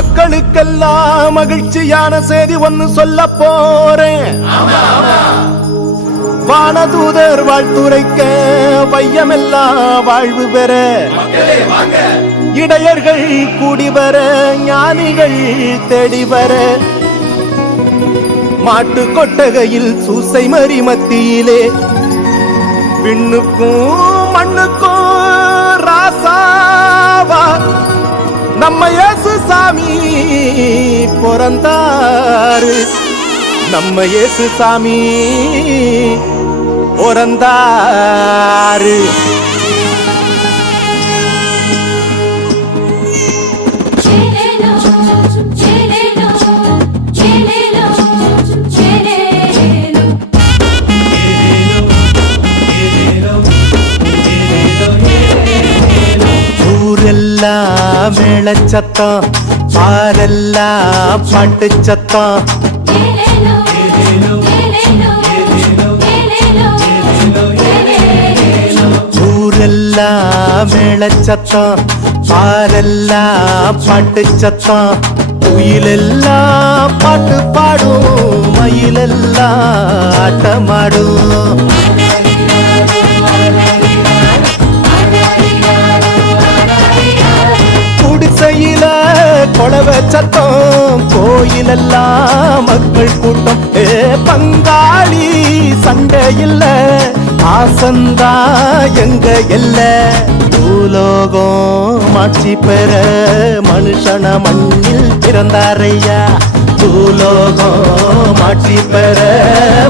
மக்களுக்கெல்லாம் மகிழ்ச்சியான செய்தி ஒன்னு சொல்ல போறேன். வானதூதர் வாழ்த்துரைக்க வையமெல்லாம் வாழ்வு பெற இடையர்கள் கூடி வர ஞானிகள் தேடி வர மாட்டு கொட்டகையில் சூசை மறி மத்தியிலே விண்ணுக்கும் மண்ணுக்கும் ராசாவா நம்ம இயேசு சாமி பிறந்தாரு. நம்ம இயேசு சாமி பிறந்தாரு. ஊரெல்லாம் மேளச்சத்தம், பாரெல்லாம் பாட்டு சத்தம். ஊரெல்லாம் மேளச்சத்தம், பாரெல்லாம் பாட்டு சத்தம். குயிலெல்லாம் பாட்டு பாடும், மயிலெல்லாம் ஆட்டமாடும். குடிசையில கொளவ சத்தம், கோயிலெல்லாம் மக்கள் கூட்டம். பங்காளி சண்டை இல்ல, ஆசந்தா எங்க எல்ல. பூலோகம் ஆட்சி பெற மனுஷன மண்ணில் பிறந்தாரையா. பூலோகம் ஆட்சி பெற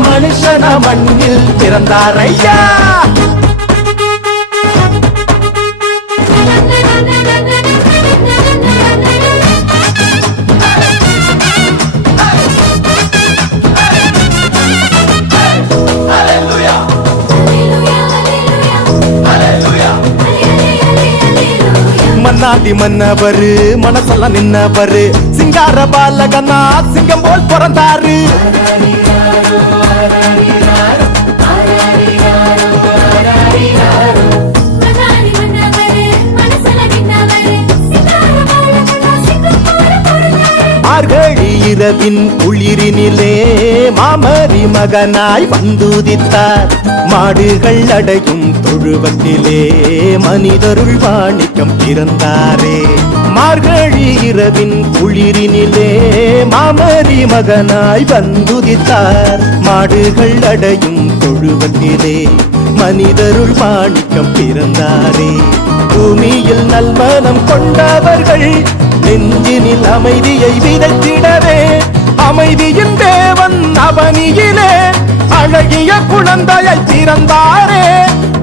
மனுஷன மண்ணில் பிறந்தாரையா. மன்னாடி மன்னவரு மனசெல்லாம் நின்னவரு, சிங்கார பாலகனா சிங்கம் போல் பிறந்தாரு. மார்கழி இரவின் குளிரினிலே மாமரி மகனாய் வந்துதித்தார். மாடுகள் அடையும் தொழுவத்திலே மனிதருள் வாணிக்கம் பிறந்தாரே. மார்கழி இரவின் குளிரினிலே மாமரி மகனாய் வந்துதித்தார். மாடுகள் அடையும் தொழுவத்திலே மனிதருள் வாணிக்கம் பிறந்தாரே. பூமியில் நல்மனம் கொண்டவர்கள் நெஞ்சினில் அமைதியை விதைத்திடவே, அமைதியின் தேவன் அவனியிலே அழகிய குழந்தையை பிறந்தாரே.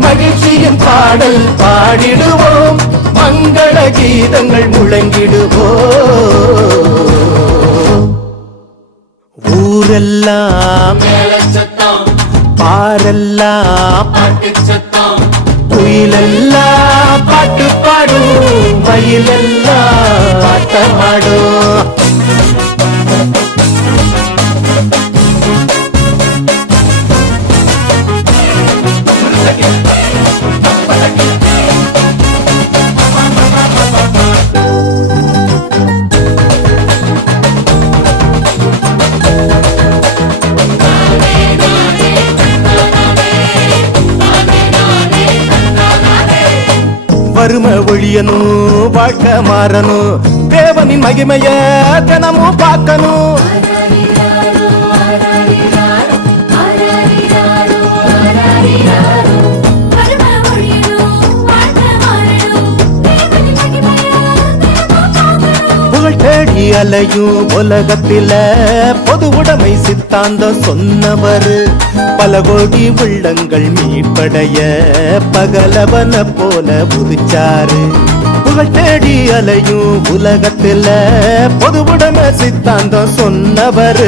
மகிழ்ச்சியின் பாடல் பாடிடுவோம், மங்கள கீதங்கள் முழங்கிடுவோம். ஊரெல்லாம் பாரெல்லாம் குயிலெல்லாம் பாட்டு பாடும், மயிலெல்லாம் ஆட்டமாடும். வறுமை ஒழியணும், வாழ்க்கை மாறணும், தேவனின் மகிமைய தினமும் பார்க்கணும். புகழ் தேடி அலையும் உலகத்தில பொது உடைமை சித்தாந்தம் சொன்னவர். பல கோடி உள்ளங்கள் மீட்படைய பகலவன போல புதிச்சாரு. புகழ் தேடி அலையும் உலகத்தில பொது உடைமை சித்தாந்தம் சொன்னவர்.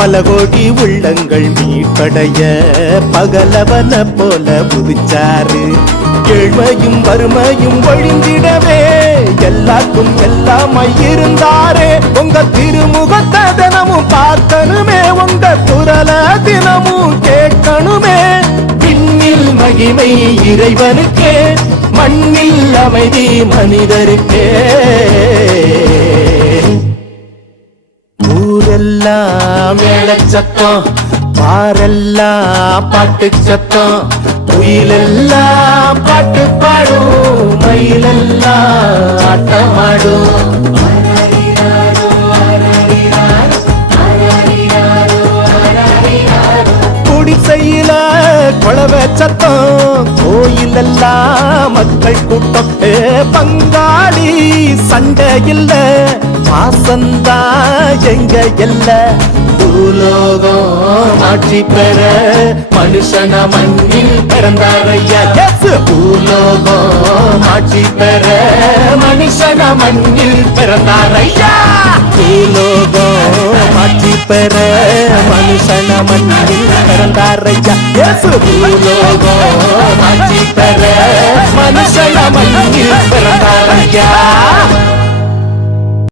பல கோடி உள்ளங்கள் மீட்படைய பகலவன போல புதிச்சாரு. ஏழ்மையும் வறுமையும் ஒழிந்திடவே எல்லாருக்கும் எல்லாமாய் இருந்தாரே. உங்க திருமுகத்தை தினமும் பார்க்கணுமே, உங்க குரல தினமும் கேட்கணுமே. விண்ணில் மகிமை இறைவனுக்கே, மண்ணில் அமைதி மனிதருக்கே. சத்தம் பாரெல்லாம் பாட்டு சத்தம் குயிலெல்லாம் பாட்டு பாடும் மயிலெல்லாம் ஆட்டமாடும் குடிசையில குழவ சத்தம் கோயிலெல்லாம் மக்கள் கூட்டம் பங்காளி சண்டை இல்ல பாசந்தா எங்க எல்ல பூலோகம் ஆட்சி பெற மனுஷன மண்ணில் பிறந்தாரையா பூலோகம் ஆட்சி பெற மனுஷன மண்ணில் பிறந்தாரையா பூலோகம் ஆட்சி பெற மனுஷன மண்ணில் பிறந்தாரையா பூலோகம் ஆட்சி பெற